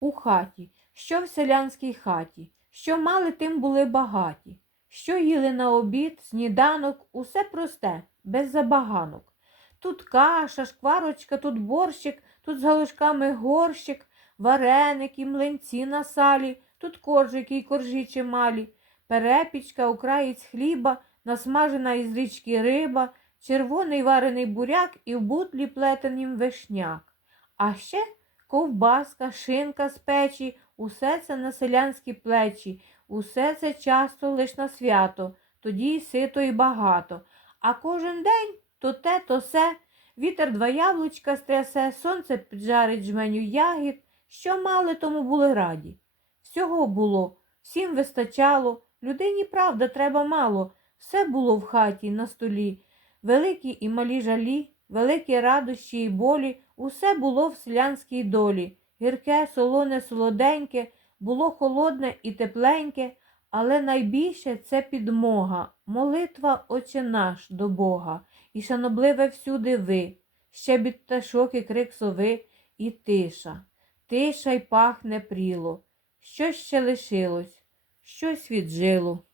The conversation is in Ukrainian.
у хаті, що в селянській хаті, що мали, тим були багаті, що їли на обід, сніданок, усе просте, без забаганок. Тут каша, шкварочка, тут борщик, тут з галушками горщик, вареники, млинці на салі, тут коржики й коржі чималі, перепічка, украєць хліба, насмажена із річки риба, червоний варений буряк і в бутлі плетенім вишняк. А ще ковбаска, шинка з печі, усе це на селянські плечі, усе це часто лиш на свято, тоді й сито і багато. А кожен день то те, то се, вітер два яблучка стрясе, сонце піджарить жменю ягід, що мали, тому були раді. Всього було, всім вистачало, людині правда треба мало, все було в хаті, на столі, великі і малі жалі, великі радощі і болі, усе було в селянській долі. Гірке, солоне, солоденьке, було холодне і тепленьке, але найбільше це підмога, молитва Отче наш до Бога, і шанобливе всюди ви, щебіт пташок і крик сови, і тиша, тиша й пахне пріло. Щось ще лишилось, щось віджило.